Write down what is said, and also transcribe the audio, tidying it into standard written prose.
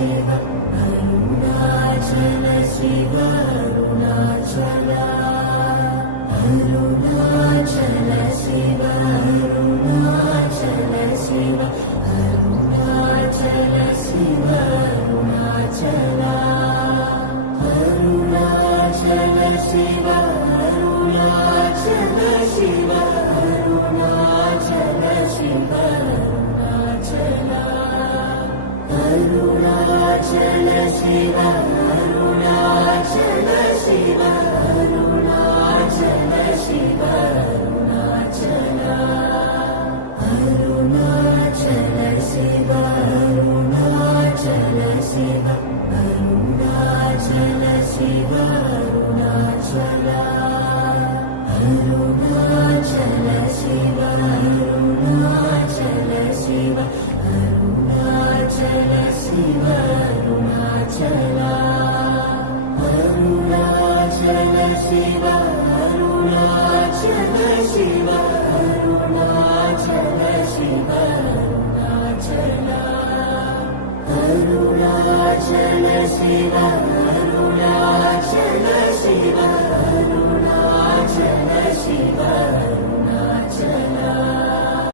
Shiv Arunachal Shiv Arunachal Arunachal Shiv Arunachal Shiv Arunachal Shiv Arunachal Arunachal Shiv Arunachal Shiv Arunachal Shiv Arunachal Arunachal Shiv Arunachal Shiv Arunachal Shiv Arunachal Arunachal Shiv Arunachal Shiv Arunachal Shiv Arunachal Arunachal Shiv Arunachal Shiv Arunachal Shiv Arunachal Arunachal Shiv Arunachal Shiv Arunachal Shiv Arunachal Arunachal Shiv Arunachal Shiv Arunachal Shiv